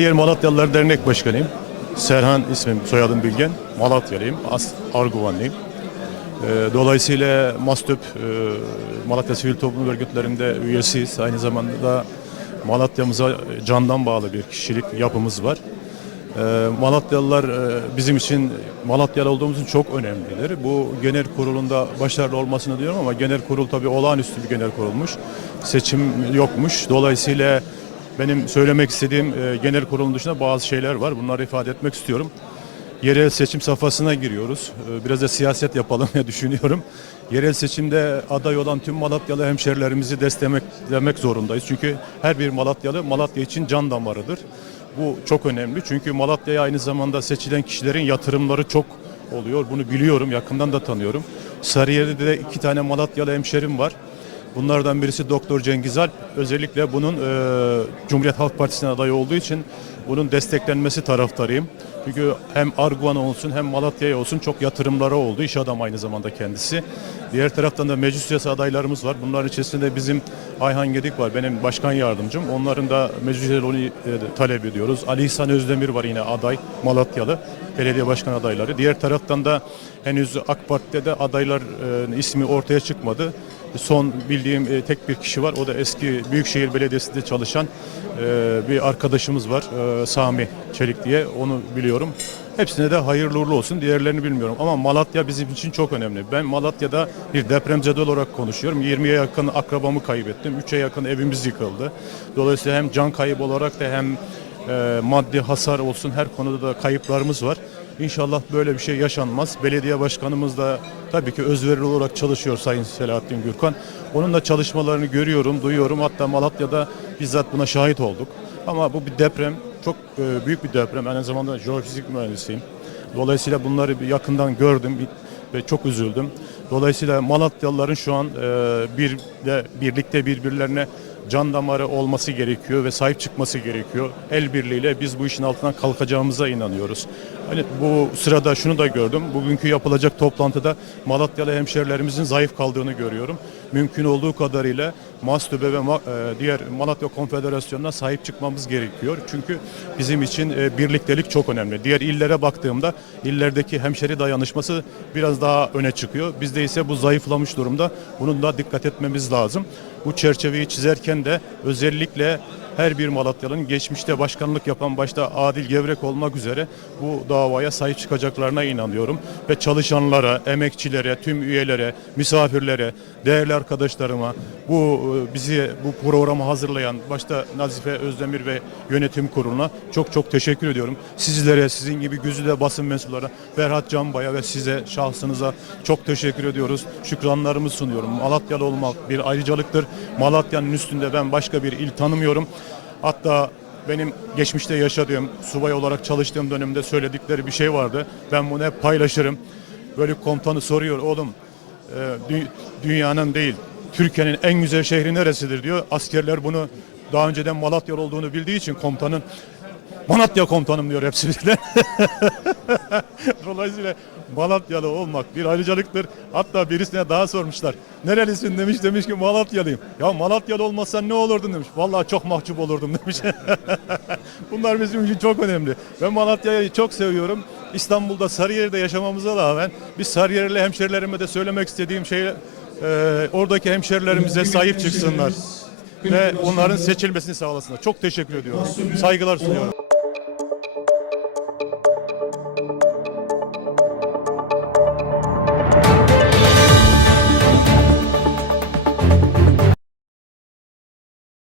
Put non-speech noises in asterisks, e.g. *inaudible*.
Yer Malatyalılar Dernek Başkanıyım. Serhan ismim, soyadım Bilgen. Malatyalıyım, As Arguvanlıyım. Ee, Dolayısıyla MASTÖP, e, Malatya Sivil Toplum Örgütlerinde üyesiyiz. Aynı zamanda da Malatya'mıza candan bağlı bir kişilik yapımız var. Ee, Malatyalılar e, bizim için Malatyalı olduğumuz için çok önemlidir. Bu genel kurulunda başarılı olmasını diyorum ama genel kurul tabii olağanüstü bir genel kurulmuş. Seçim yokmuş. Dolayısıyla benim söylemek istediğim e, genel kurulun dışında bazı şeyler var. Bunları ifade etmek istiyorum. Yerel seçim safhasına giriyoruz. Ee, Biraz da siyaset yapalım diye *laughs* düşünüyorum. Yerel seçimde aday olan tüm Malatyalı hemşerilerimizi desteklemek zorundayız. Çünkü her bir Malatyalı Malatya için can damarıdır. Bu çok önemli. Çünkü Malatya'ya aynı zamanda seçilen kişilerin yatırımları çok oluyor. Bunu biliyorum, yakından da tanıyorum. Sarıyer'de de iki tane Malatyalı hemşerim var. Bunlardan birisi Doktor Cengiz Alp. Özellikle bunun e, Cumhuriyet Halk Partisi'ne aday olduğu için bunun desteklenmesi taraftarıyım. Çünkü hem Arguvan olsun hem Malatya'ya olsun çok yatırımları oldu. İş adamı aynı zamanda kendisi. Diğer taraftan da meclis üyesi adaylarımız var. Bunların içerisinde bizim Ayhan Gedik var. Benim başkan yardımcım. Onların da meclis üyeliğini e, talep ediyoruz. Ali İhsan Özdemir var yine aday Malatyalı. Belediye başkan adayları. Diğer taraftan da henüz AK Parti'de de adaylar e, ismi ortaya çıkmadı. Son bildiğim e, tek bir kişi var. O da eski Büyükşehir Belediyesi'nde çalışan bir arkadaşımız var. E, Sami Çelik diye. Onu biliyorum. Hepsine de hayırlı uğurlu olsun. Diğerlerini bilmiyorum. Ama Malatya bizim için çok önemli. Ben Malatya'da bir depremzede olarak konuşuyorum. 20'ye yakın akrabamı kaybettim. 3'e yakın evimiz yıkıldı. Dolayısıyla hem can kaybı olarak da hem e, maddi hasar olsun her konuda da kayıplarımız var. İnşallah böyle bir şey yaşanmaz. Belediye başkanımız da tabii ki özverili olarak çalışıyor Sayın Selahattin Gürkan. Onun da çalışmalarını görüyorum, duyuyorum. Hatta Malatya'da bizzat buna şahit olduk. Ama bu bir deprem, çok e, büyük bir deprem. Aynı zamanda jeofizik mühendisiyim. Dolayısıyla bunları bir yakından gördüm ve çok üzüldüm. Dolayısıyla Malatyalıların şu an e, bir de birlikte birbirlerine can damarı olması gerekiyor ve sahip çıkması gerekiyor. El birliğiyle biz bu işin altından kalkacağımıza inanıyoruz. Hani bu sırada şunu da gördüm. Bugünkü yapılacak toplantıda Malatyalı hemşerilerimizin zayıf kaldığını görüyorum. Mümkün olduğu kadarıyla MASTÖB'e ve e, diğer Malatya Konfederasyonu'na sahip çıkmamız gerekiyor. Çünkü bizim için e, birliktelik çok önemli. Diğer illere baktığımda illerdeki hemşeri dayanışması biraz daha öne çıkıyor. Bizde ise bu zayıflamış durumda. Bunun da dikkat etmemiz lazım. Bu çerçeveyi çizerken de özellikle her bir Malatyalı'nın geçmişte başkanlık yapan başta Adil Gevrek olmak üzere bu davaya sahip çıkacaklarına inanıyorum. Ve çalışanlara, emekçilere, tüm üyelere, misafirlere, değerli arkadaşlarıma, bu e, bizi bu programı hazırlayan başta Nazife Özdemir ve yönetim kuruluna çok çok teşekkür ediyorum. Sizlere, sizin gibi güzide basın mensuplarına, Ferhat Canbay'a ve size, şahsınıza çok teşekkür ediyoruz. Şükranlarımı sunuyorum. Malatyalı olmak bir ayrıcalıktır. Malatya'nın üstünde ben başka bir il tanımıyorum. Hatta benim geçmişte yaşadığım, subay olarak çalıştığım dönemde söyledikleri bir şey vardı. Ben bunu hep paylaşırım. Böyle komutanı soruyor, oğlum e, dü- dünyanın değil, Türkiye'nin en güzel şehri neresidir diyor. Askerler bunu daha önceden Malatyalı olduğunu bildiği için komutanın Malatya komutanım diyor hepsi birden. *laughs* Dolayısıyla Malatyalı olmak bir ayrıcalıktır. Hatta birisine daha sormuşlar. Nerelisin demiş demiş ki Malatyalıyım. Ya Malatyalı olmasan ne olurdun demiş. Vallahi çok mahcup olurdum demiş. *laughs* Bunlar bizim için çok önemli. Ben Malatya'yı çok seviyorum. İstanbul'da Sarıyer'de yaşamamıza rağmen biz Sarıyerli hemşerilerime de söylemek istediğim şey e, oradaki hemşerilerimize sahip çıksınlar ve onların seçilmesini sağlasınlar. Çok teşekkür ediyorum. Saygılar sunuyorum.